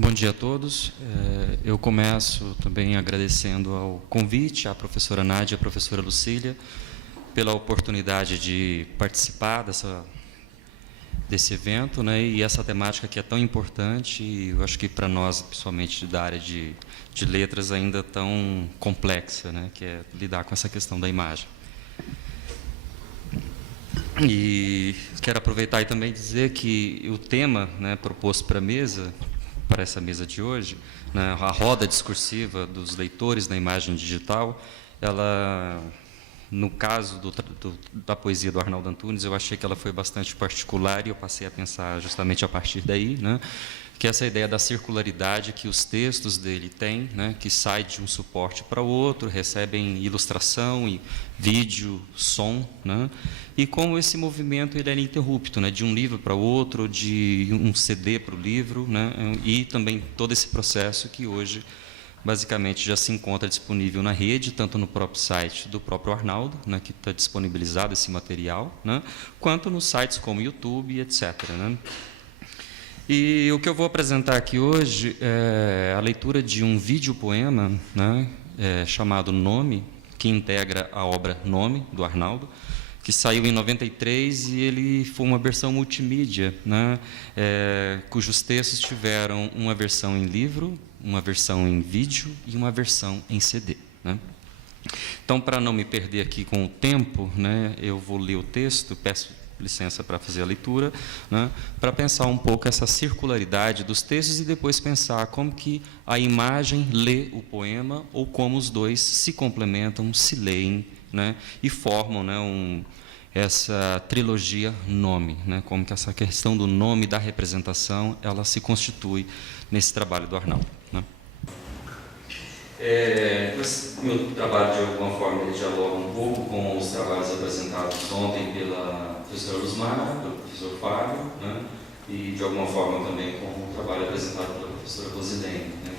Bom dia a todos. Eu começo também agradecendo ao convite à professora Nádia e à professora Lucília pela oportunidade de participar desse evento, né, e essa temática que é tão importante, e eu acho que para nós, principalmente da área de letras, ainda tão complexa, né, que é lidar com essa questão da imagem. E quero aproveitar e também dizer que o tema, né, proposto para essa mesa de hoje, né, a roda discursiva dos leitores da imagem digital, ela, no caso da poesia do Arnaldo Antunes, eu achei que ela foi bastante particular e eu passei a pensar justamente a partir daí, né, que essa ideia da circularidade que os textos dele têm, né, que sai de um suporte para o outro, recebem ilustração, e vídeo, som, né, e como esse movimento ele é ininterrupto, né, de um livro para o outro, de um CD para o livro, né, e também todo esse processo que hoje basicamente já se encontra disponível na rede, tanto no próprio site do próprio Arnaldo, né, que está disponibilizado esse material, né, quanto nos sites como YouTube, etc., né. E o que eu vou apresentar aqui hoje é a leitura de um vídeo-poema, né, chamado Nome, que integra a obra Nome, do Arnaldo, que saiu em 93 e ele foi uma versão multimídia, né, cujos textos tiveram uma versão em livro, uma versão em vídeo e uma versão em CD. Né. Então, para não me perder aqui com o tempo, né, eu vou ler o texto, peço licença para fazer a leitura, né, para pensar um pouco essa circularidade dos textos e depois pensar como que a imagem lê o poema ou como os dois se complementam, se leem, né, e formam, né, essa trilogia nome, né, como que essa questão do nome, da representação, ela se constitui nesse trabalho do Arnaldo. Né. Esse meu trabalho, de alguma forma, ele dialoga um pouco com os trabalhos apresentados ontem pela professora Luzmar, pelo professor Fábio, né, e, de alguma forma, também com o trabalho apresentado pela professora Rosilene, né,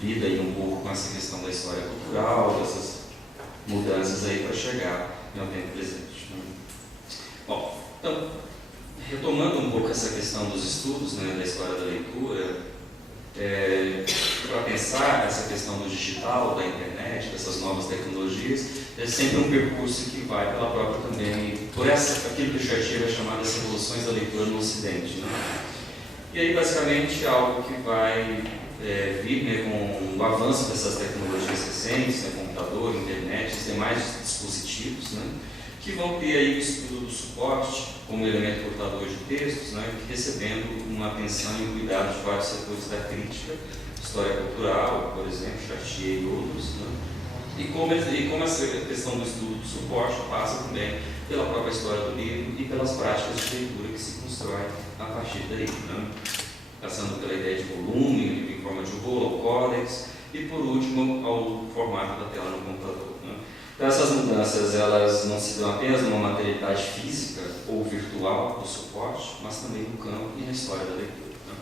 que lida aí um pouco com essa questão da história cultural, dessas mudanças aí para chegar no tempo presente. Né. Bom, então, retomando um pouco essa questão dos estudos, né, da história da leitura, para pensar essa questão do digital, da internet, dessas novas tecnologias, é sempre um percurso que vai pela própria também, por aquilo que o Chartier vai chamar das revoluções da leitura no Ocidente. Né? E aí, basicamente, algo que vai vir, né, com o avanço dessas tecnologias recentes, né, computador, internet, os demais dispositivos, né, que vão ter aí o estudo do suporte como elemento portador de textos, né, recebendo uma atenção e um cuidado de vários setores da crítica, história cultural, por exemplo, Chartier e outros, né, e como essa questão do estudo do suporte passa também pela própria história do livro e pelas práticas de leitura que se constroem a partir daí, né, passando pela ideia de volume, livro em forma de rolo, códex, e por último ao formato da tela no computador. Né. Então, essas mudanças elas não se dão apenas numa materialidade física ou virtual do suporte, mas também no campo e na história da leitura. Né.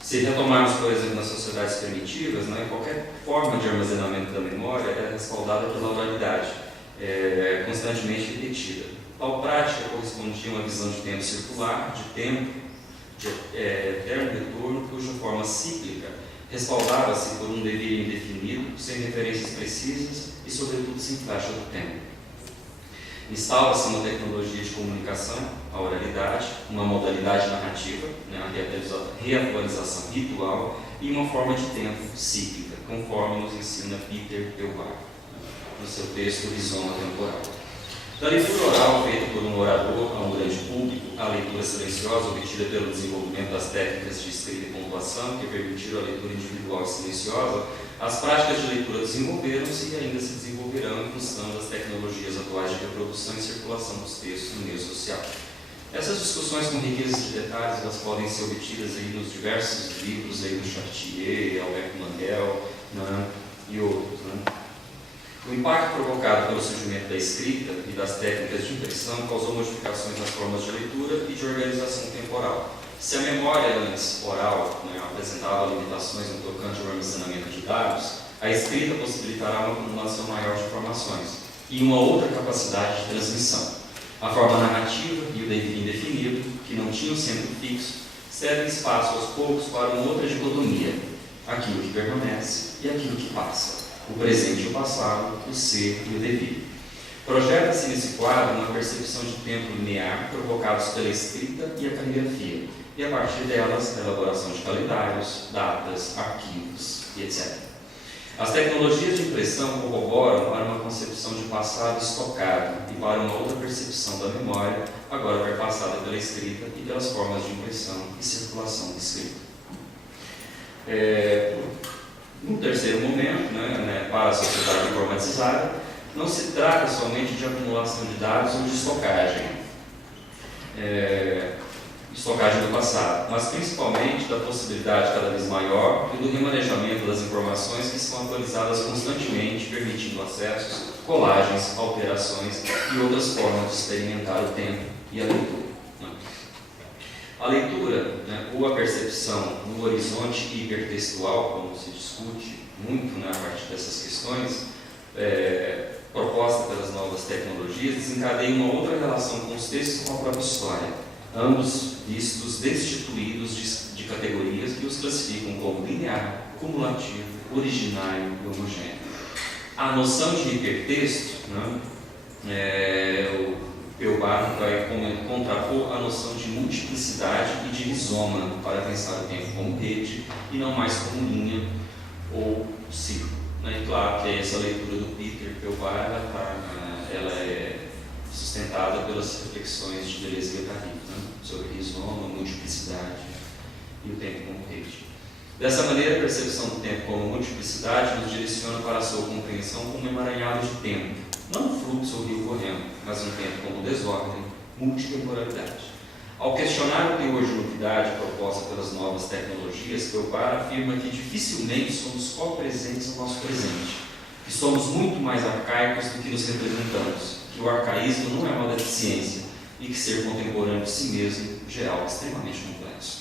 Se retomarmos, por exemplo, nas sociedades primitivas, né, qualquer forma de armazenamento da memória é respaldada pela oralidade, constantemente repetida. Tal prática correspondia a uma visão de tempo circular, de tempo, de eterno retorno, cuja forma cíclica respaldava-se por um dever indefinido, sem referências precisas e, sobretudo, sem taxa do tempo. Instala-se uma tecnologia de comunicação, a oralidade, uma modalidade narrativa, né, a reatualização ritual e uma forma de tempo cíclica, conforme nos ensina Peter Elvar, no seu texto Rizoma Temporal. Da leitura oral feita por um orador a um grande público, a leitura silenciosa obtida pelo desenvolvimento das técnicas de escrita e pontuação que permitiram a leitura individual e silenciosa, as práticas de leitura desenvolveram-se e ainda se desenvolverão em função das tecnologias atuais de reprodução e circulação dos textos no meio social. Essas discussões com riqueza de detalhes elas podem ser obtidas aí nos diversos livros aí do Chartier, Albert Mandel, né, e outros. Né. O impacto provocado pelo surgimento da escrita e das técnicas de impressão causou modificações nas formas de leitura e de organização temporal. Se a memória antes oral, né, apresentava limitações no tocante ao armazenamento de dados, a escrita possibilitará uma acumulação maior de informações e uma outra capacidade de transmissão. A forma narrativa e o dever indefinido, que não tinham centro fixo, cedem espaço aos poucos para uma outra dicotomia, aquilo que permanece e aquilo que passa, o presente e o passado, o ser e o devir. Projeta-se nesse quadro uma percepção de tempo linear provocados pela escrita e a caligrafia, e a partir delas a elaboração de calendários, datas, arquivos e etc. As tecnologias de impressão corroboram para uma concepção de passado estocado e para uma outra percepção da memória, agora perpassada pela escrita e pelas formas de impressão e circulação de escrita. No terceiro momento, para a sociedade informatizada, não se trata somente de acumulação de dados ou de estocagem do passado, mas principalmente da possibilidade cada vez maior e do remanejamento das informações que são atualizadas constantemente, permitindo acessos, colagens, alterações e outras formas de experimentar o tempo e a leitura. A leitura, ou a percepção no horizonte hipertextual, como se discute muito a partir dessas questões, proposta pelas novas tecnologias, desencadeia uma outra relação com os textos e com a própria história, ambos vistos destituídos de categorias que os classificam como linear, cumulativo, originário e homogêneo. A noção de hipertexto, o Feuerbach vai contrapor a noção de multiplicidade e de rizoma para pensar o tempo como rede e não mais como linha ou ciclo. E claro que essa leitura do Peter Feuerbach ela é sustentada pelas reflexões de Deleuze e Guattari, sobre rizoma, multiplicidade e o tempo como rede. Dessa maneira, a percepção do tempo como multiplicidade nos direciona para a sua compreensão como um emaranhado de tempo, não um fluxo ou rio correndo, mas um tempo como desordem, multitemporalidade. Ao questionar o teor de novidade proposta pelas novas tecnologias, Feuerbach afirma que dificilmente somos co-presentes no nosso presente, que somos muito mais arcaicos do que nos representamos, que o arcaísmo não é uma deficiência e que ser contemporâneo de si mesmo já é algo extremamente complexo.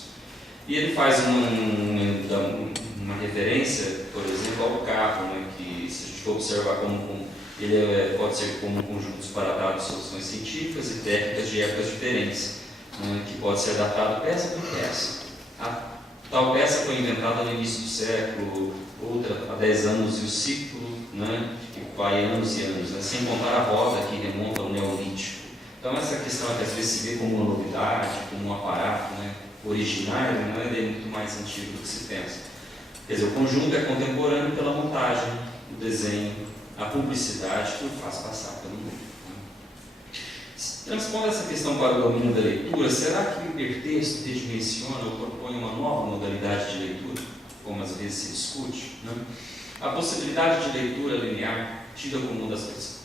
E ele faz uma referência, por exemplo, ao carro, que se a gente for observar ele pode ser como conjuntos para dados de soluções científicas e técnicas de épocas diferentes, que pode ser datado peça por peça. A tal peça foi inventada no início do século, outra há 10 anos e o ciclo, que vai anos e anos, sem contar a roda que remonta ao Neolítico. Então essa questão que às vezes se vê como uma novidade, como um aparato originário, ele é muito mais antigo do que se pensa. Quer dizer, o conjunto é contemporâneo pela montagem, o desenho, a publicidade que o faz passar pelo mundo. Transpondo essa questão para o domínio da leitura, será que o hipertexto redimensiona ou propõe uma nova modalidade de leitura, como às vezes se discute? A possibilidade de leitura linear,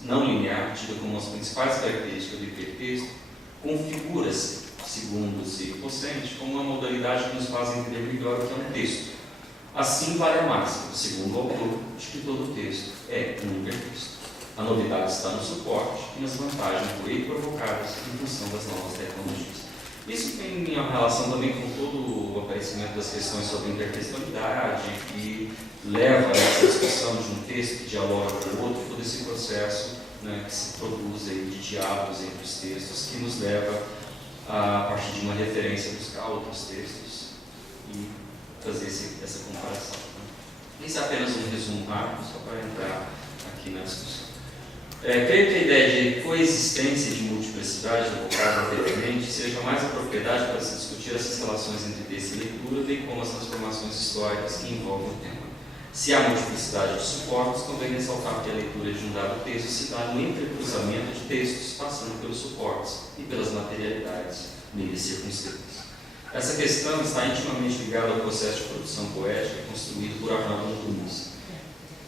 não linear, tida como as principais características do hipertexto, configura-se, segundo o Ciro Pocente, como uma modalidade que nos faz entender melhor o que é um texto. Assim vale a máxima, segundo o autor, de que todo texto é um hipertexto. A novidade está no suporte e nas vantagens por ele provocadas em função das novas tecnologias. Isso tem uma relação também com todo o aparecimento das questões sobre intertextualidade, que leva a essa discussão de um texto que dialoga com o outro, todo esse processo que se produz aí de diálogos entre os textos, que nos leva, a partir de uma referência, a buscar outros textos e fazer essa comparação. Isso é apenas um resumo rápido, só para entrar aqui na discussão. Creio que a ideia de coexistência e de multiplicidade evocada anteriormente seja mais a propriedade para se discutir essas relações entre texto e leitura, bem como as transformações históricas que envolvem o tema. Se há multiplicidade de suportes, convém ressaltar que a leitura de um dado texto se dá no entrecruzamento de textos passando pelos suportes e pelas materialidades neles circunscritas. Essa questão está intimamente ligada ao processo de produção poética construído por Arnaldo Antunes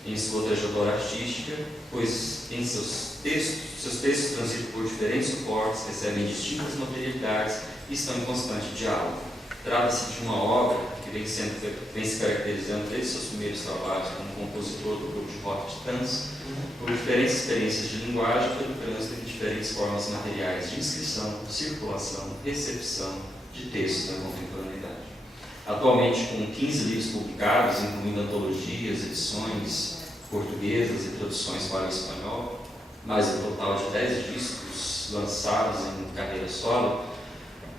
em sua trajetória artística, pois em seus textos transitam por diferentes suportes, recebem distintas materialidades e estão em constante diálogo. Trata-se de uma obra que vem se caracterizando desde seus primeiros trabalhos como compositor do grupo de rock Titãs, por diferentes experiências de linguagem pelo trânsito de diferentes formas materiais de inscrição, circulação, recepção de textos na contemporaneidade. Atualmente, com 15 livros publicados, incluindo antologias, edições portuguesas e traduções para o espanhol, mais um total de 10 discos lançados em carreira solo,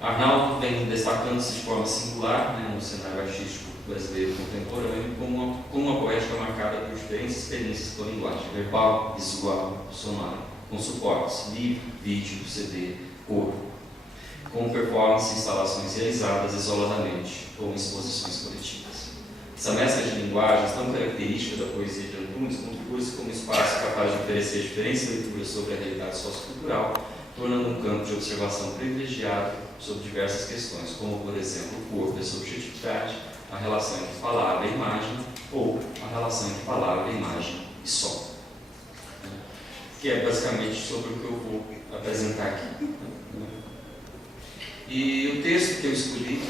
Arnaldo vem destacando-se de forma singular, né, no cenário artístico brasileiro contemporâneo como uma poética marcada por diferentes experiências com a linguagem verbal, visual, sonora, com suportes, livro, vídeo, CD, cor, com performance e instalações realizadas isoladamente ou em exposições coletivas. Essa mescla de linguagens tão característica da poesia de Antunes contribui-se como espaço capaz de oferecer diferentes leituras sobre a realidade sociocultural, tornando um campo de observação privilegiado sobre diversas questões, como, por exemplo, o corpo e a subjetividade, a relação entre palavra e imagem, ou a relação entre palavra, imagem e som. Que é basicamente sobre o que eu vou apresentar aqui. E o texto que eu escolhi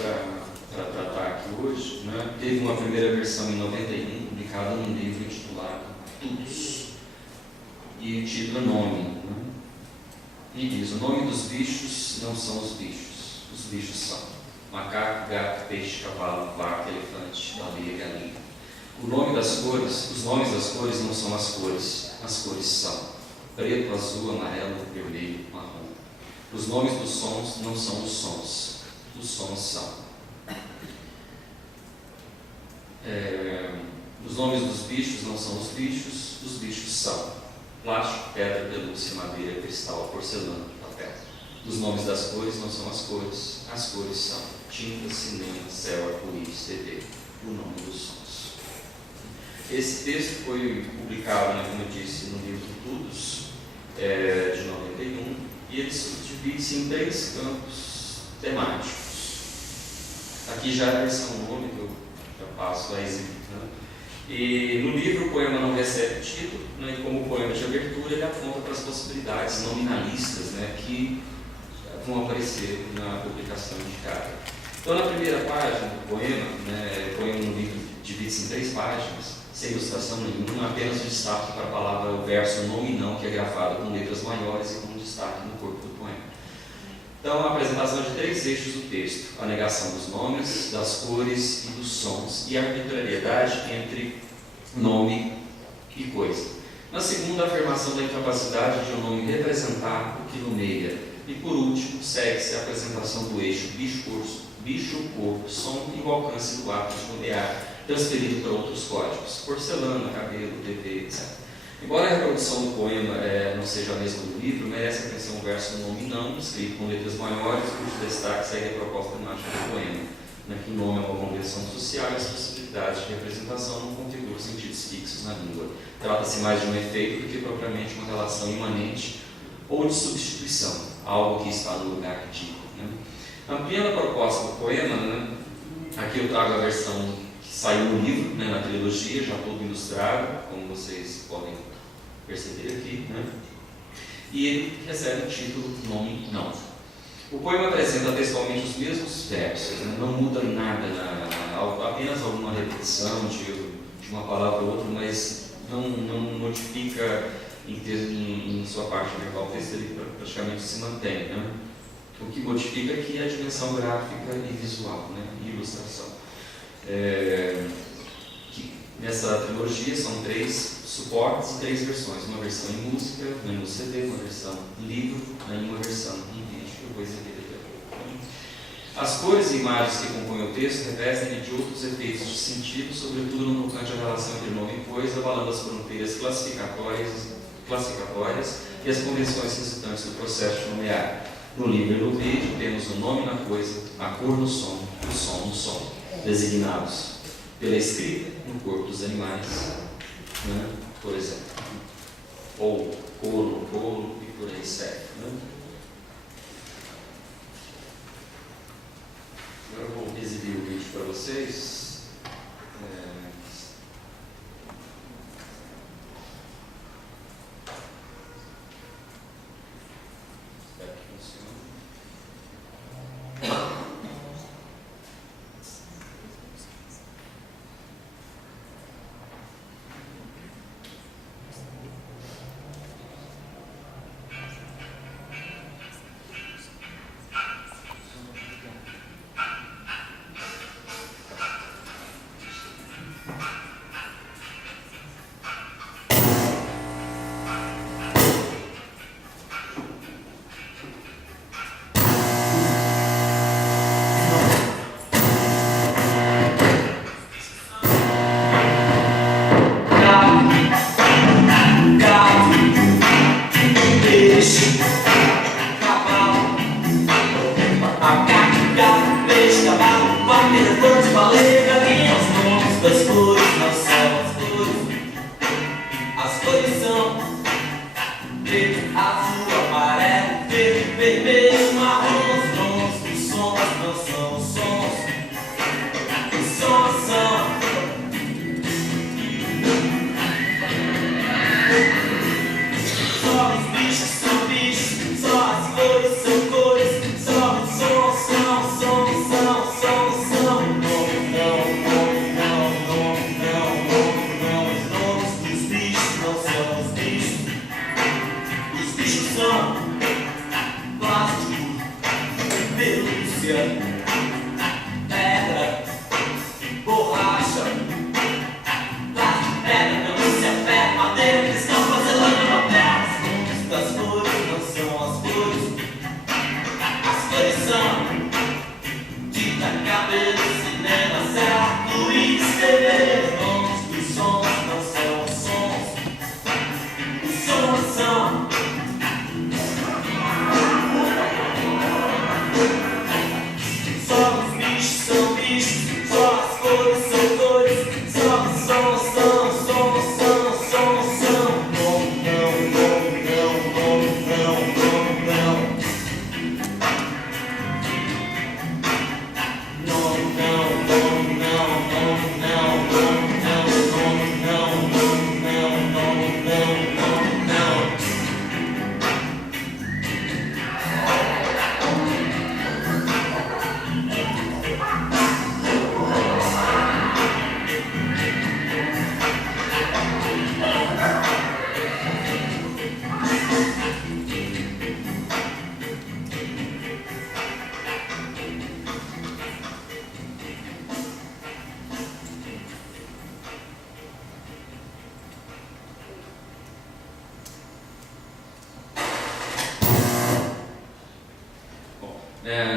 para tratar aqui hoje, né, teve uma primeira versão em 91, publicada num livro intitulado Tudos. E o título é Nome. Né? E diz: o nome dos bichos não são os bichos são macaco, gato, peixe, cavalo, vaca, elefante, baleia e galinha. Os nomes das cores não são as cores são preto, azul, amarelo, vermelho, marrom. Os nomes dos sons não são os sons são. Os nomes dos bichos não são os bichos são plástico, pedra, pelúcia, madeira, cristal, porcelana, papel. Os nomes das cores não são as cores são tinta, cinema, céu, arco-íris, TV, o nome dos sons. Esse texto foi publicado, né, como eu disse, no livro Tudos, de 91, e ele divide-se em 3 campos temáticos. Aqui já é a versão nome que eu já passo a exibir. Né? E no livro o poema não recebe título, né, e como poema de abertura ele aponta para as possibilidades nominalistas, né, que vão aparecer na publicação indicada. Então, na primeira página do poema, né, o poema no livro divide-se em 3 páginas, sem ilustração nenhuma, apenas o destaque para a palavra, o verso nominão, que é grafado com letras maiores e com destaque no corpo do poema. Então, a apresentação de 3 eixos do texto: a negação dos nomes, das cores e dos sons, e a arbitrariedade entre nome e coisa. Na segunda, a afirmação da incapacidade de um nome representar o que nomeia. E por último, segue-se a apresentação do eixo bicho, corpo, som e o alcance do ato de nomear, transferido para outros códigos: porcelana, cabelo, TV, etc. Embora a reprodução do poema não seja a mesma do livro, merece atenção o verso nome não, escrito com letras maiores, cujo destaque segue a proposta temática do poema, né, que o nome é uma convenção social e as possibilidades de representação não configuram sentidos fixos na língua. Trata-se mais de um efeito do que propriamente uma relação imanente ou de substituição, algo que está no lugar de. Né? Ampliando a proposta do poema, né, aqui eu trago a versão que saiu no livro, né, na trilogia, já todo ilustrado, como vocês podem perceber aqui, né? E ele recebe o título Nome Não. O poema apresenta textualmente os mesmos versos, né? Não muda nada, apenas alguma repetição de uma palavra ou outra, mas não modifica em sua parte verbal. O texto ele praticamente se mantém, né? O que modifica aqui é a dimensão gráfica e visual, né? E ilustração. Nessa trilogia são 3 suportes e 3 versões: uma versão em música, uma no CD, uma versão em livro, e uma versão em vídeo, que eu vou exibir daqui a pouco. As cores e imagens que compõem o texto revestem de outros efeitos de sentido, sobretudo no tocante à relação entre nome e coisa, abalando as fronteiras classificatórias e as convenções resultantes do processo de nomear. No livro e no vídeo temos o nome na coisa, a cor no som, o som no som, designados pela escrita no corpo dos animais, né, por exemplo, ou couro no couro e por aí segue. Né? Agora eu vou exibir o vídeo para vocês. Espero que funcione.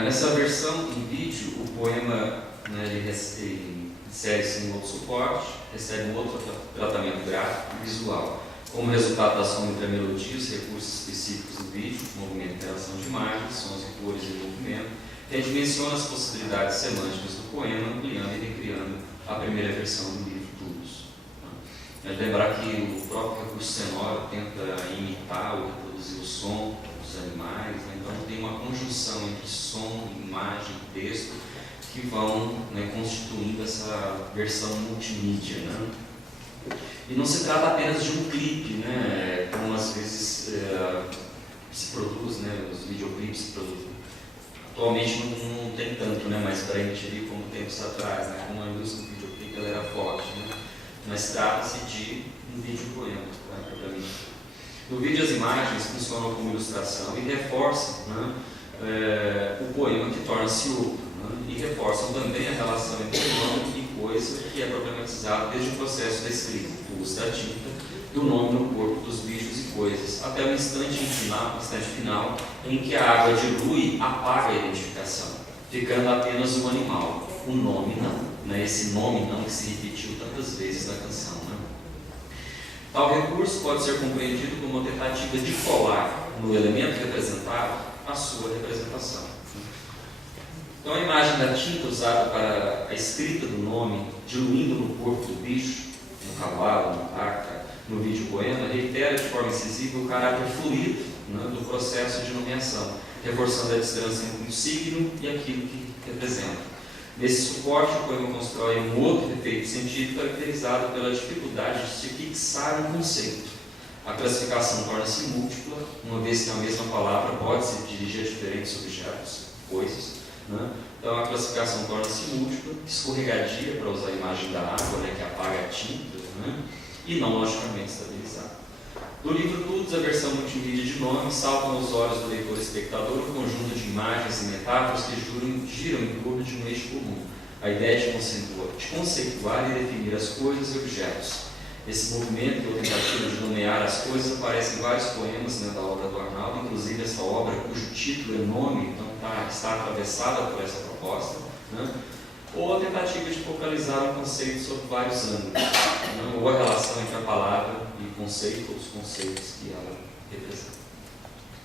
Nessa versão em vídeo, o poema, né, ele insere-se em outro suporte, recebe um outro tratamento gráfico e visual. Como resultado da soma entre a melodia e os recursos específicos do vídeo, movimento e interação de imagens, sons e cores e movimento, redimensiona as possibilidades semânticas do poema, ampliando e recriando a primeira versão do livro Todos. Lembrar que o próprio recurso sonoro tenta imitar ou reproduzir o som dos animais, né? Então tem uma conjunção entre som, imagem e texto que vão, né, constituindo essa versão multimídia, né? E não se trata apenas de um clipe, né, como às vezes se produz, né, os videoclipes se produzem. Atualmente não tem tanto, né, mas para a MTV como tempos atrás, né, como a indústria do videoclipe ela era forte, né? Mas trata-se de um vídeo poema, né, propriamente. No vídeo as imagens funcionam como ilustração e reforçam, né, o poema que torna-se outro, né, e reforçam também a relação entre nome e coisa que é problematizada desde o processo da escrita, do uso da tinta, do nome no corpo dos bichos e coisas, até o instante final em que a água dilui, apaga a identificação, ficando apenas o animal, o nome não. Né, esse nome não que se repetiu tantas vezes na canção. Né? Tal recurso pode ser compreendido como uma tentativa de colar no elemento representado a sua representação. Então a imagem da tinta usada para a escrita do nome, diluindo no corpo do bicho, no cavalo, no arca, no vídeo poema, reitera de forma incisiva o caráter fluido, né, do processo de nomeação, reforçando a distância entre o signo e aquilo que representa. Nesse suporte, o poema constrói um outro efeito científico caracterizado pela dificuldade de se fixar um conceito. A classificação torna-se múltipla, uma vez que a mesma palavra pode se dirigir a diferentes objetos, coisas. Né? Então, a classificação torna-se múltipla, escorregadia, para usar a imagem da água, né, que apaga a tinta, né? E não logicamente estabilizada. Do livro Todos, a versão multimídia de nome salta aos olhos do leitor espectador um conjunto de imagens e metáforas que giram em torno de um eixo comum, a ideia de conceituar e definir as coisas e objetos. Esse movimento ou tentativa de nomear as coisas aparece em vários poemas, né, da obra do Arnaldo, inclusive essa obra cujo título é nome, então está atravessada por essa proposta, né? Ou a tentativa de focalizar um conceito sobre vários ângulos, né? Ou a relação entre a palavra e o conceito, ou os conceitos que ela representa.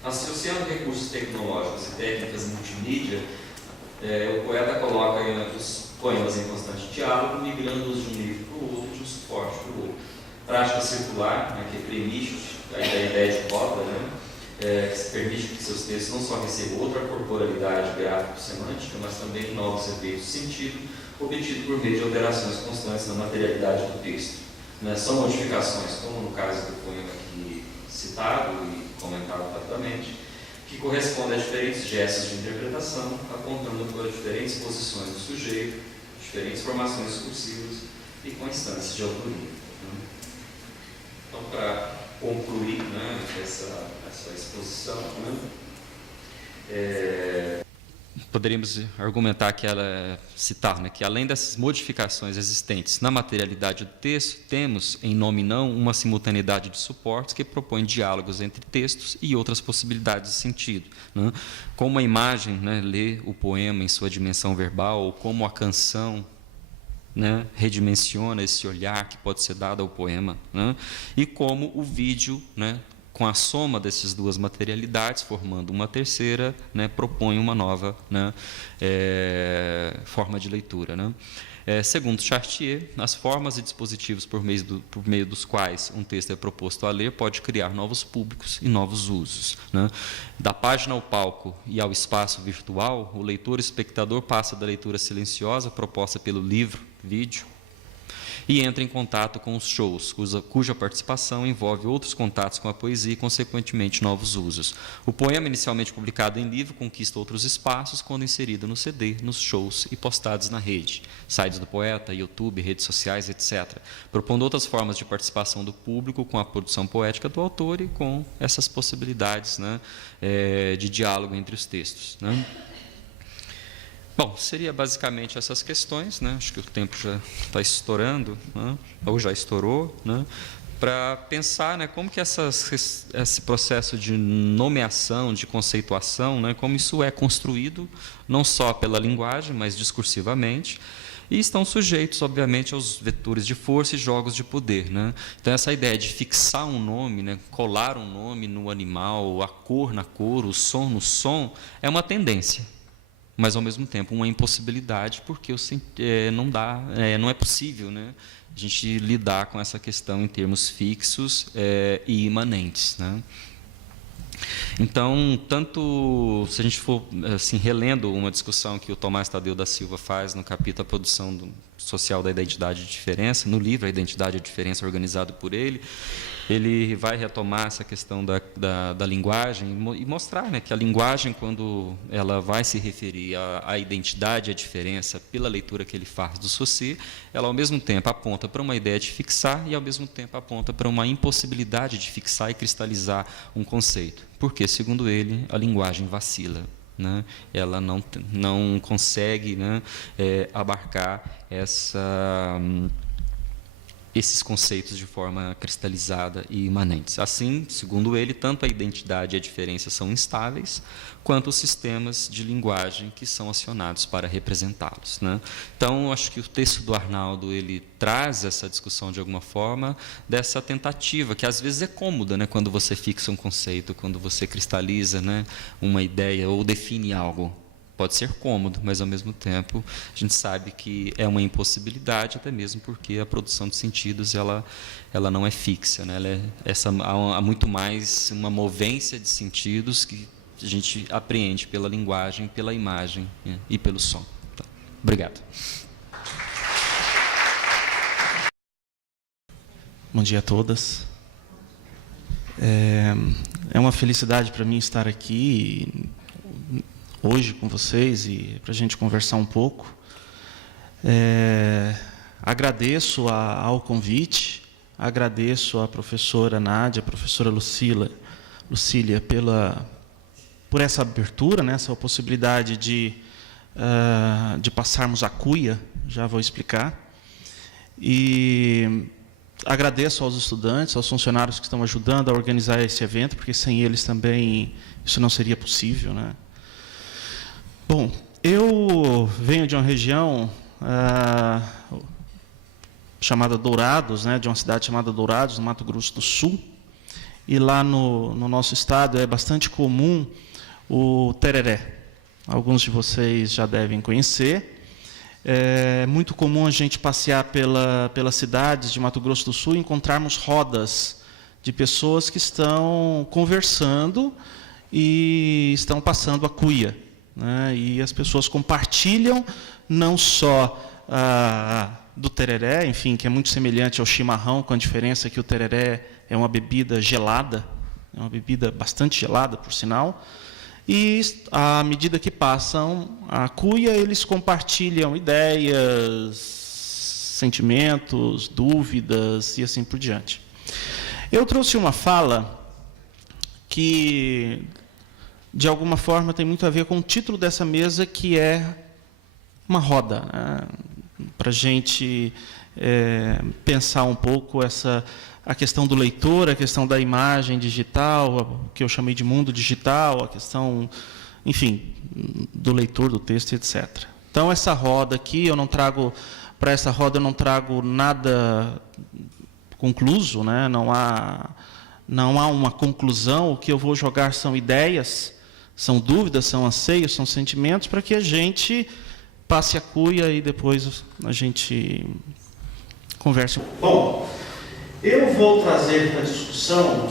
Associando recursos tecnológicos e técnicas multimídia, o poeta coloca os poemas em constante diálogo, migrando-os de um livro para o outro, de um suporte para o outro. Prática circular, né, que permite a ideia de roda, né, que permite que seus textos não só recebam outra corporalidade gráfico-semântica, mas também novos efeitos de sentido, obtido por meio de alterações constantes na materialidade do texto. Né, são modificações, como no caso do poema aqui citado e comentado rapidamente, que correspondem a diferentes gestos de interpretação, apontando para diferentes posições do sujeito, diferentes formações discursivas e com instâncias de autoria. Né? Então, para concluir, né, essa exposição, né, poderíamos argumentar que citar, né, que além dessas modificações existentes na materialidade do texto, temos, em nome e não, uma simultaneidade de suportes que propõem diálogos entre textos e outras possibilidades de sentido. Né? Como a imagem, né, lê o poema em sua dimensão verbal, ou como a canção, né, redimensiona esse olhar que pode ser dado ao poema, né? E como o vídeo, né, com a soma dessas duas materialidades, formando uma terceira, né, propõe uma nova, né, forma de leitura. Né? Segundo Chartier, as formas e dispositivos por meio dos quais um texto é proposto a ler pode criar novos públicos e novos usos, né? Da página ao palco e ao espaço virtual, o leitor espectador passa da leitura silenciosa proposta pelo livro, vídeo, e entra em contato com os shows, cuja participação envolve outros contatos com a poesia e, consequentemente, novos usos. O poema, inicialmente publicado em livro, conquista outros espaços quando inserido no CD, nos shows e postados na rede, sites do poeta, YouTube, redes sociais, etc., propondo outras formas de participação do público com a produção poética do autor e com essas possibilidades, né, de diálogo entre os textos, né? Bom, seria basicamente essas questões, né? Acho que o tempo já está estourando, né? Ou já estourou, né? Para pensar, né, como que esse processo de nomeação, de conceituação, né, como isso é construído, não só pela linguagem, mas discursivamente, e estão sujeitos, obviamente, aos vetores de força e jogos de poder, né? Então, essa ideia de fixar um nome, né, colar um nome no animal, a cor na cor, o som no som, é uma tendência, mas, ao mesmo tempo, uma impossibilidade, porque não é possível, né, a gente lidar com essa questão em termos fixos e imanentes, né? Então, tanto se a gente for assim, relendo uma discussão que o Tomás Tadeu da Silva faz no capítulo A Produção Social da Identidade e Diferença, no livro A Identidade e a Diferença, organizado por ele vai retomar essa questão da linguagem e mostrar, né, que a linguagem, quando ela vai se referir à identidade e à diferença pela leitura que ele faz do Saussure, ela, ao mesmo tempo, aponta para uma ideia de fixar e, ao mesmo tempo, aponta para uma impossibilidade de fixar e cristalizar um conceito. Porque, segundo ele, a linguagem vacila, né? Ela não consegue, né, abarcar esses conceitos de forma cristalizada e imanentes. Assim, segundo ele, tanto a identidade e a diferença são instáveis, quanto os sistemas de linguagem que são acionados para representá-los, né? Então, acho que o texto do Arnaldo ele traz essa discussão, de alguma forma, dessa tentativa, que às vezes é cômoda, né, quando você fixa um conceito, quando você cristaliza, né, uma ideia ou define algo. Pode ser cômodo, mas, ao mesmo tempo, a gente sabe que é uma impossibilidade, até mesmo porque a produção de sentidos ela não é fixa, né? Há muito mais uma movência de sentidos que a gente apreende pela linguagem, pela imagem, né, e pelo som. Tá. Obrigado. Bom dia a todas. É uma felicidade para mim estar aqui hoje com vocês e para a gente conversar um pouco. Agradeço ao convite, agradeço à professora Nádia, à professora Lucília, por essa abertura, né, essa possibilidade de passarmos a cuia, já vou explicar. E agradeço aos estudantes, aos funcionários que estão ajudando a organizar esse evento, porque sem eles também isso não seria possível, né? Bom, eu venho de uma região chamada Dourados, né, de uma cidade chamada Dourados, no Mato Grosso do Sul, e lá no nosso estado é bastante comum o tereré. Alguns de vocês já devem conhecer. É muito comum a gente passear pelas cidades de Mato Grosso do Sul e encontrarmos rodas de pessoas que estão conversando e estão passando a cuia, né? E as pessoas compartilham não só do tereré, enfim, que é muito semelhante ao chimarrão, com a diferença que o tereré é uma bebida gelada, é uma bebida bastante gelada, por sinal, e à medida que passam a cuia, eles compartilham ideias, sentimentos, dúvidas e assim por diante. Eu trouxe uma fala que, de alguma forma, tem muito a ver com o título dessa mesa, que é uma roda, né? Para a gente pensar um pouco a questão do leitor, a questão da imagem digital, o que eu chamei de mundo digital, a questão, enfim, do leitor do texto, etc. Então, essa roda aqui, para essa roda eu não trago nada concluso, né? Não há uma conclusão. O que eu vou jogar são ideias, são dúvidas, são anseios, são sentimentos, para que a gente passe a cuia e depois a gente converse. Bom, eu vou trazer para a discussão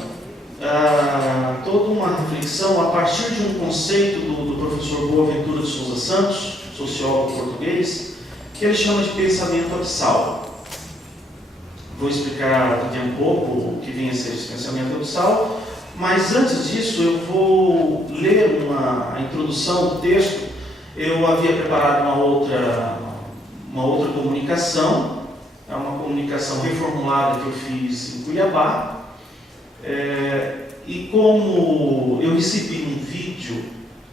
toda uma reflexão a partir de um conceito do professor Boaventura de Souza Santos, sociólogo português, que ele chama de pensamento abissal. Vou explicar daqui a um pouco o que vinha a ser esse pensamento abissal, mas antes disso eu vou ler a introdução do texto. Eu havia preparado uma outra comunicação, é uma comunicação reformulada que eu fiz em Cuiabá, e como eu recebi um vídeo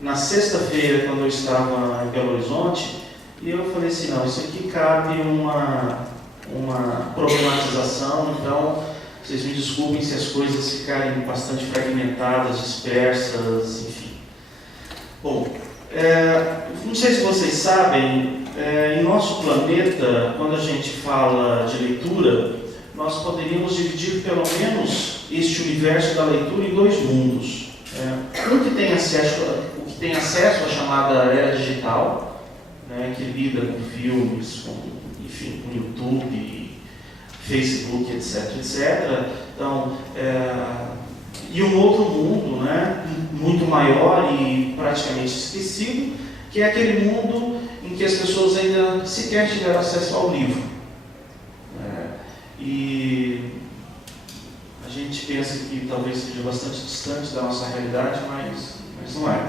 na sexta-feira, quando eu estava em Belo Horizonte, e eu falei assim, não, isso aqui cabe uma problematização, então vocês me desculpem se as coisas ficarem bastante fragmentadas, dispersas, enfim. Bom, não sei se vocês sabem, em nosso planeta, quando a gente fala de leitura, nós poderíamos dividir pelo menos este universo da leitura em dois mundos. Um que tem acesso à chamada era digital, que lida com filmes, com YouTube, Facebook, etc, etc. Então, e um outro mundo, muito maior e praticamente esquecido, que é aquele mundo em que as pessoas ainda sequer tiveram acesso ao livro. E a gente pensa que talvez seja bastante distante da nossa realidade, mas não é.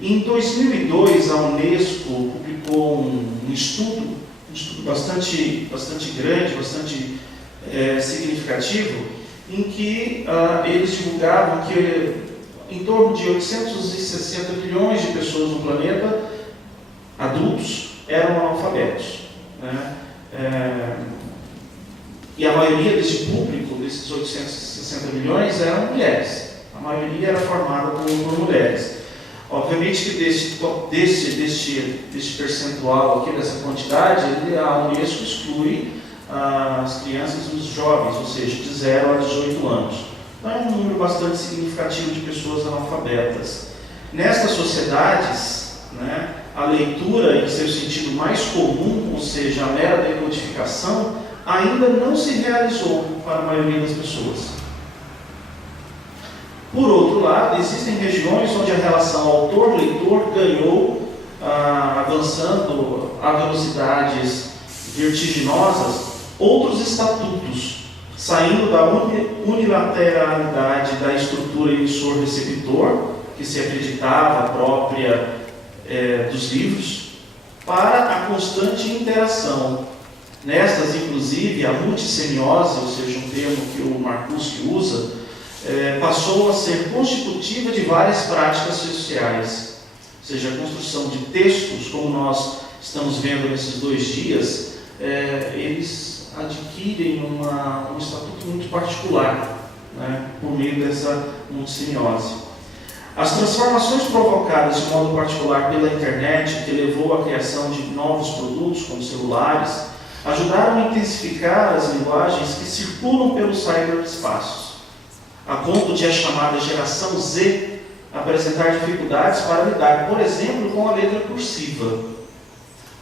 Em 2002, a Unesco publicou um estudo bastante grande, bastante significativo, em que eles divulgavam que em torno de 860 milhões de pessoas no planeta, adultos, eram analfabetos. E a maioria desse público, desses 860 milhões, eram mulheres. A maioria era formada por mulheres. Obviamente que deste percentual aqui, dessa quantidade, a Unesco exclui as crianças e os jovens, ou seja, de 0 a 18 anos. Então é um número bastante significativo de pessoas analfabetas. Nestas sociedades, a leitura em seu sentido mais comum, ou seja, a mera decodificação, ainda não se realizou para a maioria das pessoas. Por outro lado, existem regiões onde a relação autor-leitor ganhou, avançando a velocidades vertiginosas, outros estatutos, saindo da unilateralidade da estrutura emissor-receptor, que se acreditava própria dos livros, para a constante interação. Nestas, inclusive, a multissemiose, ou seja, um termo que o Marcuse usa, passou a ser constitutiva de várias práticas sociais, ou seja, a construção de textos, como nós estamos vendo nesses 2 dias, eles adquirem um estatuto muito particular, por meio dessa multissemiose. As transformações provocadas de modo particular pela internet, que levou à criação de novos produtos, como celulares, ajudaram a intensificar as linguagens que circulam pelos cyberespaços, a ponto de a chamada geração Z apresentar dificuldades para lidar, por exemplo, com a letra cursiva,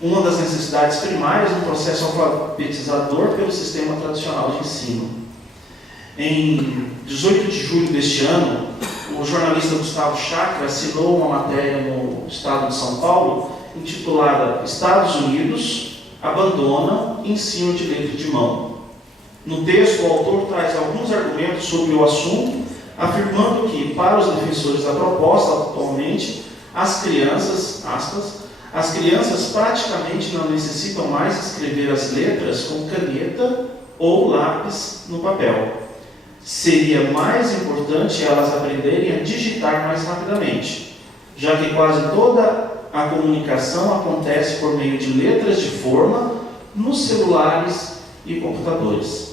uma das necessidades primárias no processo alfabetizador pelo sistema tradicional de ensino. Em 18 de julho deste ano, o jornalista Gustavo Chakra assinou uma matéria no estado de São Paulo, intitulada Estados Unidos abandonam ensino de letra de mão. No texto, o autor traz alguns argumentos sobre o assunto, afirmando que, para os defensores da proposta, atualmente, as crianças praticamente não necessitam mais escrever as letras com caneta ou lápis no papel. Seria mais importante elas aprenderem a digitar mais rapidamente, já que quase toda a comunicação acontece por meio de letras de forma nos celulares e computadores.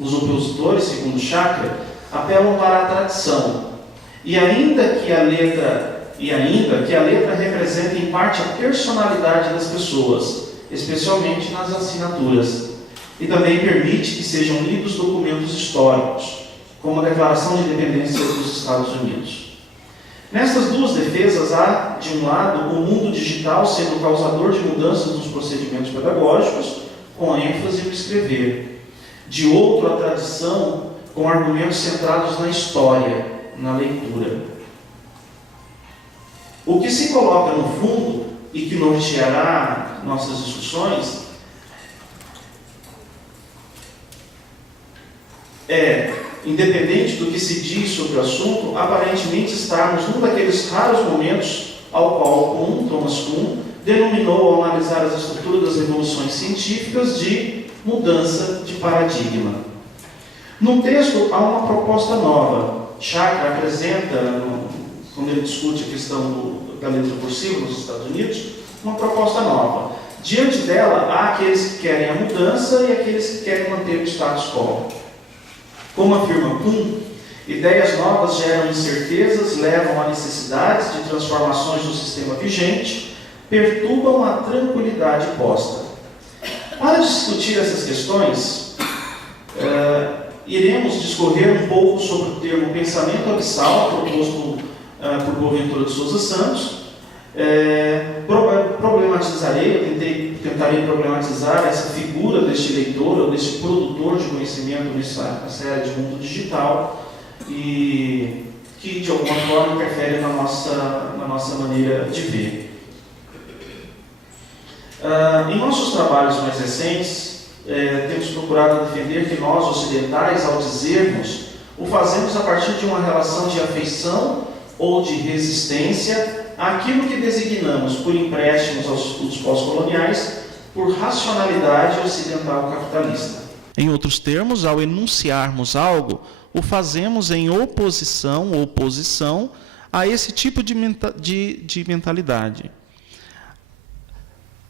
Os opositores, segundo Chakra, apelam para a tradição, e ainda que a letra represente em parte a personalidade das pessoas, especialmente nas assinaturas, e também permite que sejam lidos documentos históricos, como a Declaração de Independência dos Estados Unidos. Nestas duas defesas, há, de um lado, o mundo digital sendo causador de mudanças nos procedimentos pedagógicos, com ênfase no escrever. De outro, a tradição, com argumentos centrados na história, na leitura. O que se coloca no fundo, e que norteará nossas discussões, independente do que se diz sobre o assunto, aparentemente estarmos num daqueles raros momentos ao qual Thomas Kuhn denominou, ao analisar as estruturas das revoluções científicas, de mudança de paradigma. No texto há uma proposta nova. Chakra apresenta, quando ele discute a questão da letra cursiva nos Estados Unidos, uma proposta nova. Diante dela, há aqueles que querem a mudança e aqueles que querem manter o status quo. Como afirma Kuhn, ideias novas geram incertezas, levam a necessidades de transformações no sistema vigente, perturbam a tranquilidade posta. Para discutir essas questões, iremos discorrer um pouco sobre o termo pensamento abissal, proposto por Boaventura de Souza Santos. Tentarei problematizar essa figura deste leitor, ou deste produtor de conhecimento nessa série de mundo digital, e que de alguma forma interfere na nossa maneira de ver. Em nossos trabalhos mais recentes, temos procurado defender que nós, ocidentais, ao dizermos, o fazemos a partir de uma relação de afeição ou de resistência àquilo que designamos, por empréstimos aos estudos pós-coloniais, por racionalidade ocidental capitalista. Em outros termos, ao enunciarmos algo, o fazemos em oposição ou posição a esse tipo de mentalidade.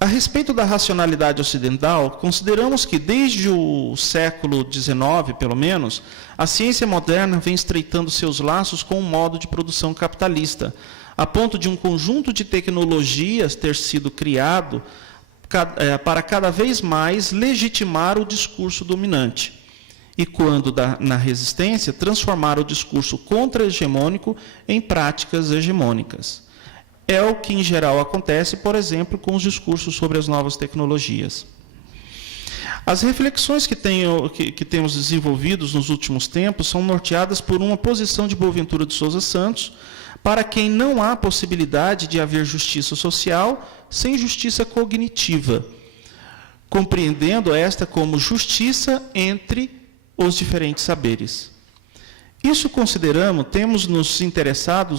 A respeito da racionalidade ocidental, consideramos que desde o século XIX, pelo menos, a ciência moderna vem estreitando seus laços com um modo de produção capitalista, a ponto de um conjunto de tecnologias ter sido criado para cada vez mais legitimar o discurso dominante. E quando na resistência, transformar o discurso contra-hegemônico em práticas hegemônicas. É o que, em geral, acontece, por exemplo, com os discursos sobre as novas tecnologias. As reflexões que temos desenvolvidos nos últimos tempos são norteadas por uma posição de Boaventura de Souza Santos, para quem não há possibilidade de haver justiça social sem justiça cognitiva, compreendendo esta como justiça entre os diferentes saberes. Isso consideramos, temos nos interessado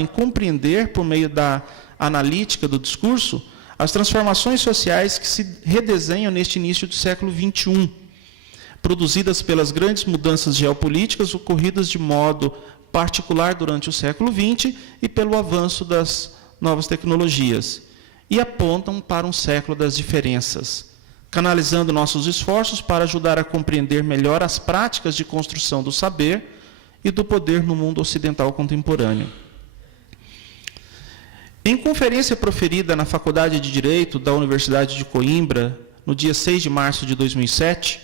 em compreender, por meio da analítica do discurso, as transformações sociais que se redesenham neste início do século XXI, produzidas pelas grandes mudanças geopolíticas ocorridas de modo particular durante o século XX e pelo avanço das novas tecnologias, e apontam para um século das diferenças, canalizando nossos esforços para ajudar a compreender melhor as práticas de construção do saber e do poder no mundo ocidental contemporâneo. Em conferência proferida na Faculdade de Direito da Universidade de Coimbra, no dia 6 de março de 2007,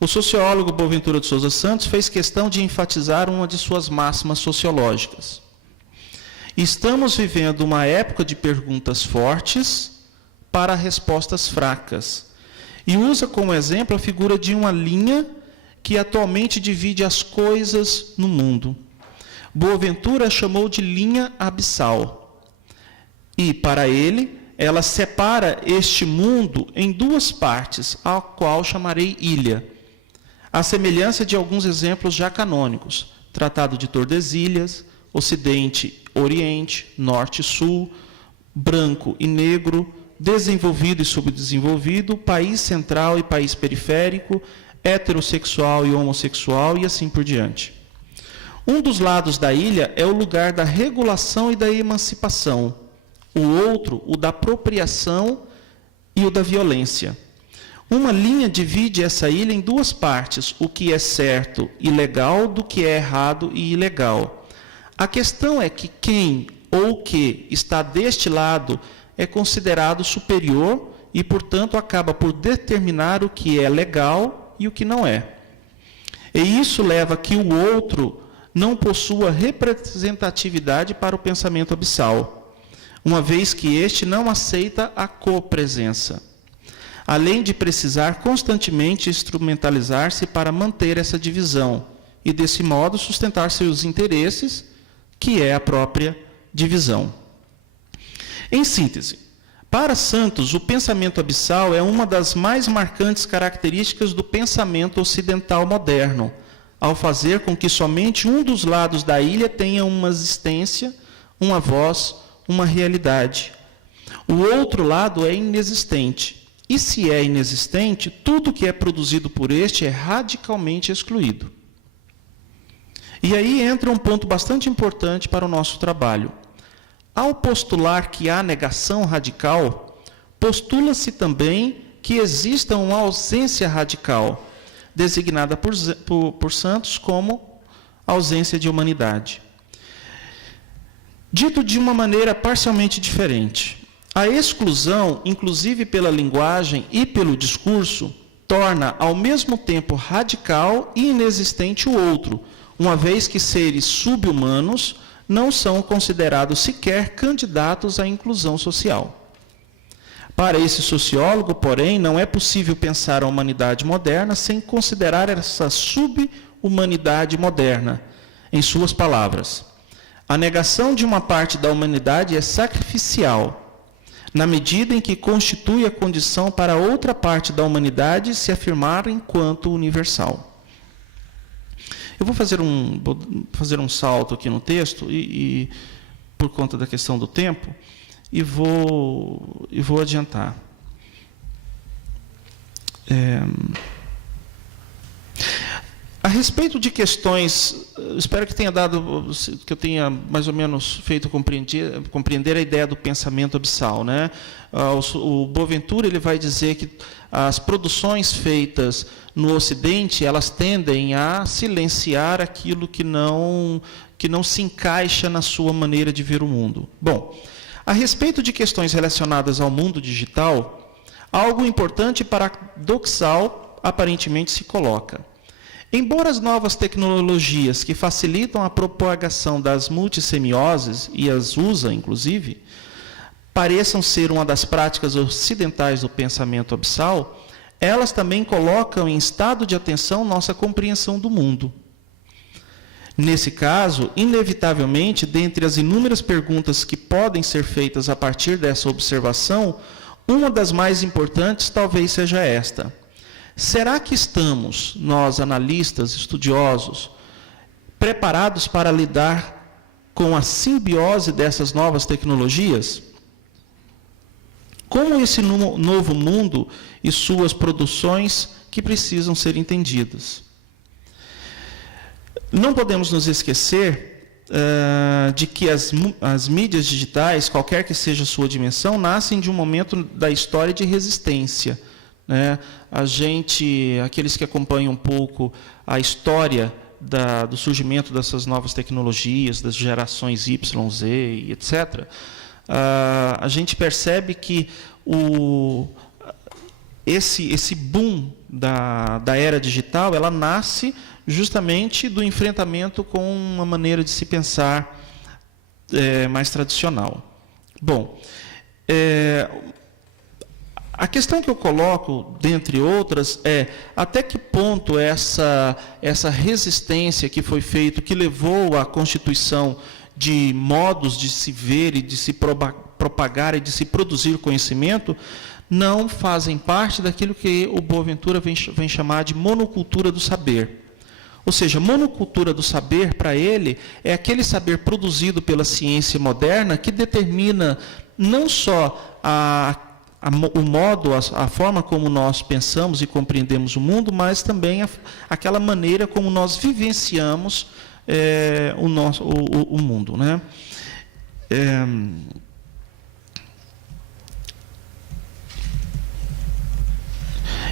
o sociólogo Boaventura de Souza Santos fez questão de enfatizar uma de suas máximas sociológicas. Estamos vivendo uma época de perguntas fortes para respostas fracas, e usa como exemplo a figura de uma linha que atualmente divide as coisas no mundo. Boaventura chamou de linha abissal. E, para ele, ela separa este mundo em duas partes, a qual chamarei ilha. À semelhança de alguns exemplos já canônicos, Tratado de Tordesilhas, Ocidente, Oriente, Norte e Sul, branco e negro, desenvolvido e subdesenvolvido, país central e país periférico, heterossexual e homossexual e assim por diante. Um dos lados da ilha é o lugar da regulação e da emancipação, o outro, o da apropriação e o da violência. Uma linha divide essa ilha em duas partes, o que é certo e legal do que é errado e ilegal. A questão é que quem ou o que está deste lado é considerado superior e, portanto, acaba por determinar o que é legal e o que não é. E isso leva a que o outro não possua representatividade para o pensamento abissal, uma vez que este não aceita a copresença, além de precisar constantemente instrumentalizar-se para manter essa divisão e, desse modo, sustentar seus interesses, que é a própria divisão. Em síntese, para Santos, o pensamento abissal é uma das mais marcantes características do pensamento ocidental moderno, ao fazer com que somente um dos lados da ilha tenha uma existência, uma voz, uma realidade. O outro lado é inexistente. E se é inexistente, tudo que é produzido por este é radicalmente excluído. E aí entra um ponto bastante importante para o nosso trabalho. Ao postular que há negação radical, postula-se também que exista uma ausência radical, designada por Santos como ausência de humanidade. Dito de uma maneira parcialmente diferente, a exclusão, inclusive pela linguagem e pelo discurso, torna ao mesmo tempo radical e inexistente o outro, uma vez que seres sub-humanos não são considerados sequer candidatos à inclusão social. Para esse sociólogo, porém, não é possível pensar a humanidade moderna sem considerar essa sub-humanidade moderna. Em suas palavras, a negação de uma parte da humanidade é sacrificial, na medida em que constitui a condição para outra parte da humanidade se afirmar enquanto universal. Eu vou fazer um salto aqui no texto, e por conta da questão do tempo, e vou adiantar. A respeito de questões, espero que eu tenha mais ou menos feito compreender a ideia do pensamento abissal, né? O Boaventura ele vai dizer que as produções feitas no Ocidente, elas tendem a silenciar aquilo que não se encaixa na sua maneira de ver o mundo. Bom, a respeito de questões relacionadas ao mundo digital, algo importante e paradoxal aparentemente se coloca. Embora as novas tecnologias que facilitam a propagação das multissemioses, e as usa, inclusive, pareçam ser uma das práticas ocidentais do pensamento abissal, elas também colocam em estado de atenção nossa compreensão do mundo. Nesse caso, inevitavelmente, dentre as inúmeras perguntas que podem ser feitas a partir dessa observação, uma das mais importantes talvez seja esta: será que estamos, nós analistas, estudiosos, preparados para lidar com a simbiose dessas novas tecnologias? Como esse novo mundo e suas produções que precisam ser entendidas? Não podemos nos esquecer de que as mídias digitais, qualquer que seja a sua dimensão, nascem de um momento da história de resistência, né? Aqueles que acompanham um pouco a história do surgimento dessas novas tecnologias, das gerações Y, Z, etc., a gente percebe que esse boom da era digital, ela nasce justamente do enfrentamento com uma maneira de se pensar mais tradicional. Bom, a questão que eu coloco, dentre outras, é até que ponto essa resistência que foi feita, que levou à constituição de modos de se ver e de se propagar e de se produzir conhecimento, não fazem parte daquilo que o Boaventura vem chamar de monocultura do saber. Ou seja, monocultura do saber, para ele, é aquele saber produzido pela ciência moderna que determina não só o modo, a forma como nós pensamos e compreendemos o mundo, mas também aquela maneira como nós vivenciamos o mundo, né?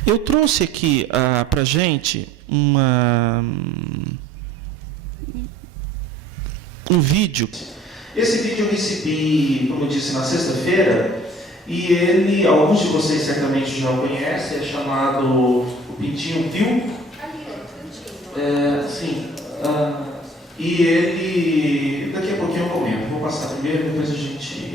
Eu trouxe aqui para a gente um vídeo. Esse vídeo eu recebi, como eu disse, na sexta-feira, e alguns de vocês certamente já o conhecem, é chamado O Pintinho Viu. Sim. E E ele, daqui a pouquinho eu comento, vou passar primeiro, depois a gente...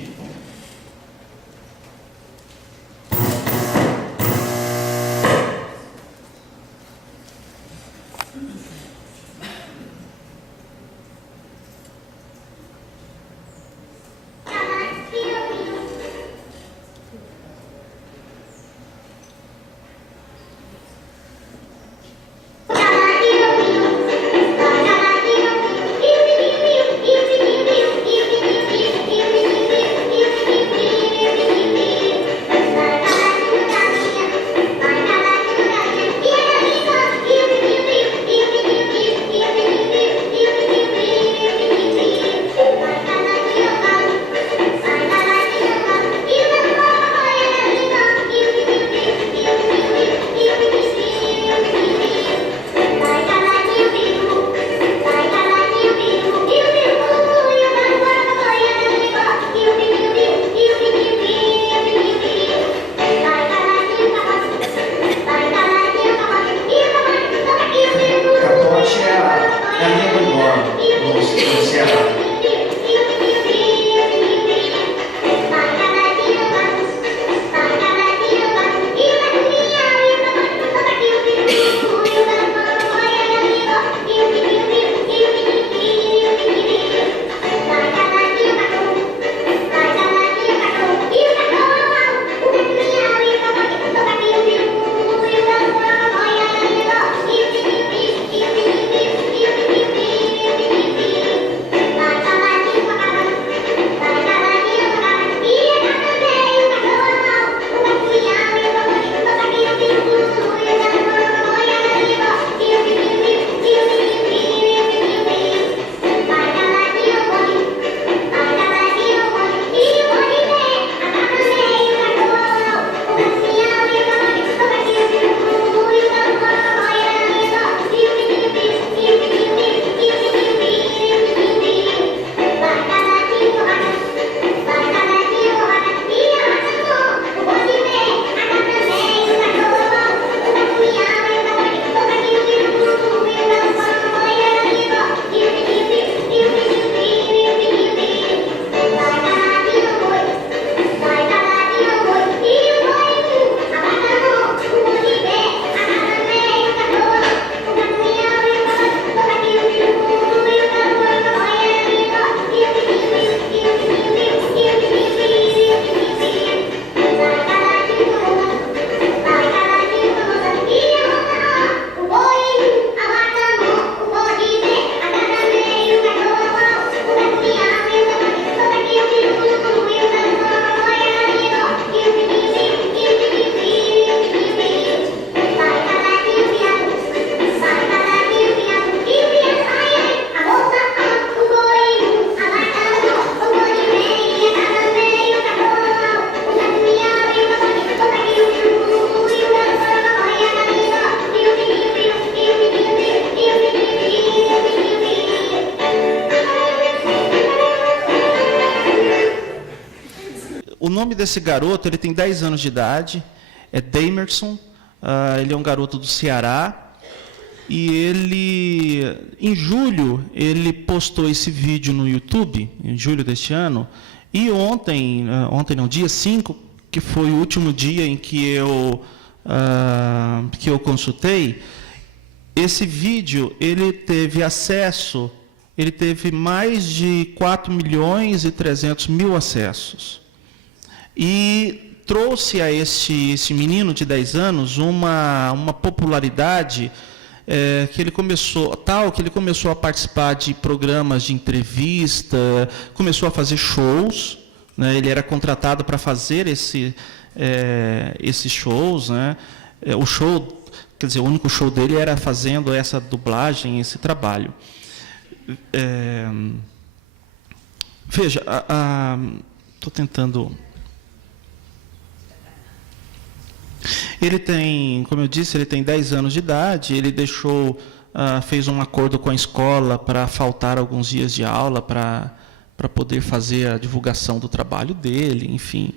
O nome desse garoto, ele tem 10 anos de idade, é Damerson, ele é um garoto do Ceará, e ele, em julho, ele postou esse vídeo no YouTube, em julho deste ano, e ontem não, dia 5, que foi o último dia em que eu consultei, esse vídeo, ele teve acesso, ele teve mais de 4.300.000 acessos. E trouxe a esse menino de 10 anos uma popularidade que ele começou a participar de programas de entrevista, começou a fazer shows, né? Ele era contratado para fazer esses shows, né? O show, quer dizer, o único show dele era fazendo essa dublagem, esse trabalho. Veja, estou tentando... Ele tem, como eu disse, ele tem 10 anos de idade, ele fez um acordo com a escola para faltar alguns dias de aula para poder fazer a divulgação do trabalho dele, enfim.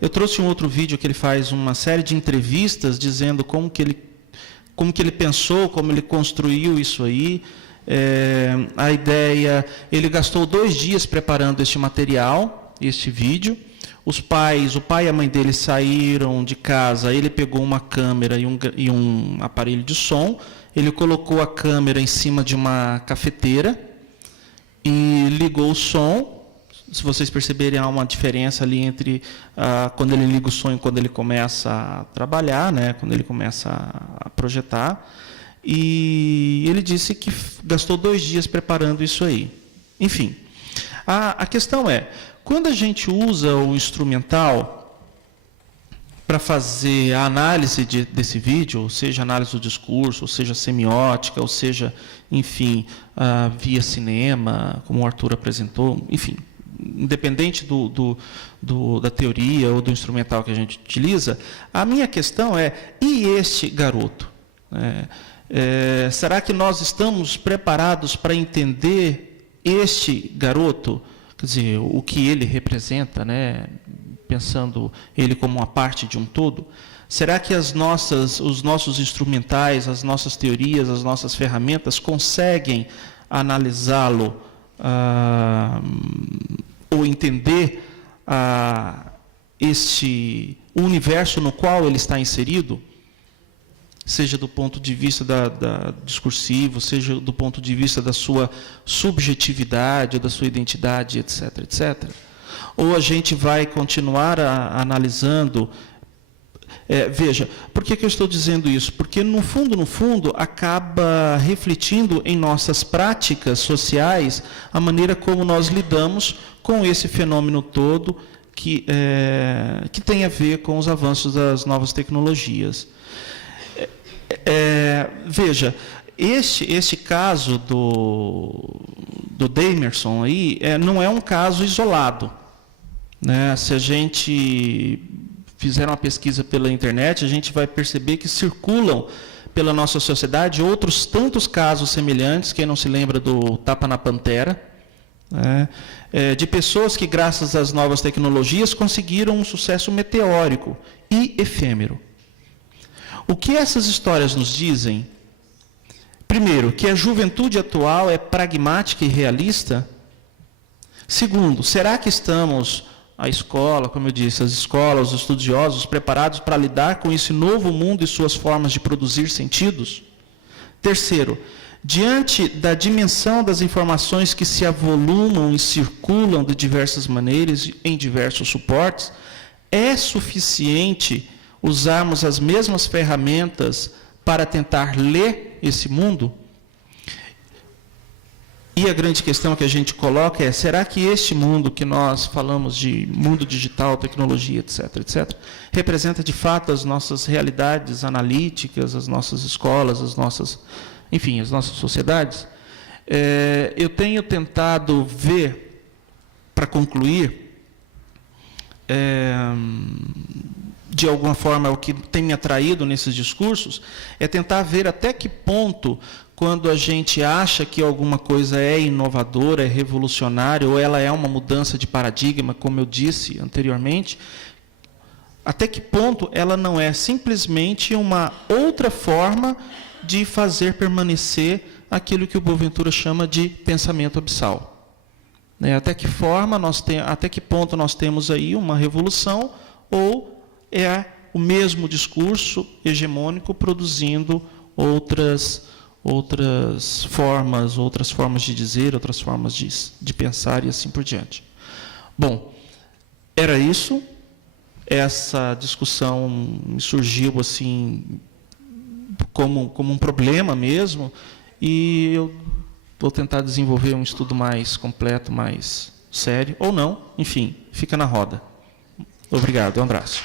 Eu trouxe um outro vídeo que ele faz uma série de entrevistas dizendo como que ele pensou, como ele construiu isso aí. A ideia, ele gastou 2 dias preparando este material, este vídeo. O pai e a mãe dele saíram de casa, ele pegou uma câmera e um aparelho de som, ele colocou a câmera em cima de uma cafeteira e ligou o som. Se vocês perceberem, há uma diferença ali entre quando ele liga o som e quando ele começa a trabalhar, né, quando ele começa a projetar. E ele disse que gastou 2 dias preparando isso aí. Enfim, a questão é, quando a gente usa o instrumental para fazer a análise desse vídeo, ou seja, análise do discurso, ou seja, semiótica, ou seja, enfim, via cinema, como o Arthur apresentou, enfim, independente da teoria ou do instrumental que a gente utiliza, a minha questão é, e este garoto? Será que nós estamos preparados para entender este garoto? Quer dizer, o que ele representa, né? Pensando ele como uma parte de um todo? Será que os nossos instrumentais, as nossas teorias, as nossas ferramentas conseguem analisá-lo ou entender o universo no qual ele está inserido? Seja do ponto de vista discursivo, seja do ponto de vista da sua subjetividade, ou da sua identidade, etc., etc. Ou a gente vai continuar analisando... veja, por que eu estou dizendo isso? Porque, no fundo, acaba refletindo em nossas práticas sociais a maneira como nós lidamos com esse fenômeno todo que tem a ver com os avanços das novas tecnologias. Veja, este caso do Damerson aí, não é um caso isolado, né? Se a gente fizer uma pesquisa pela internet, a gente vai perceber que circulam pela nossa sociedade outros tantos casos semelhantes. Quem não se lembra do Tapa na Pantera, né? De pessoas que, graças às novas tecnologias, conseguiram um sucesso meteórico e efêmero. O que essas histórias nos dizem? Primeiro, que a juventude atual é pragmática e realista. Segundo, será que estamos, a escola, como eu disse, as escolas, os estudiosos, preparados para lidar com esse novo mundo e suas formas de produzir sentidos? Terceiro, diante da dimensão das informações que se avolumam e circulam de diversas maneiras em diversos suportes, é suficiente usarmos as mesmas ferramentas para tentar ler esse mundo? E a grande questão que a gente coloca é, será que este mundo que nós falamos de mundo digital, tecnologia, etc., etc., representa de fato as nossas realidades analíticas, as nossas escolas, as nossas sociedades? Eu tenho tentado ver, para concluir, de alguma forma, o que tem me atraído nesses discursos é tentar ver até que ponto, quando a gente acha que alguma coisa é inovadora, é revolucionária, ou ela é uma mudança de paradigma, como eu disse anteriormente, até que ponto ela não é simplesmente uma outra forma de fazer permanecer aquilo que o Boaventura chama de pensamento abissal. Até que ponto nós temos aí uma revolução, ou é o mesmo discurso hegemônico produzindo outras formas de dizer, outras formas de pensar e assim por diante. Bom, era isso. Essa discussão me surgiu assim como um problema mesmo, e eu vou tentar desenvolver um estudo mais completo, mais sério, ou não, enfim, fica na roda. Obrigado, um abraço.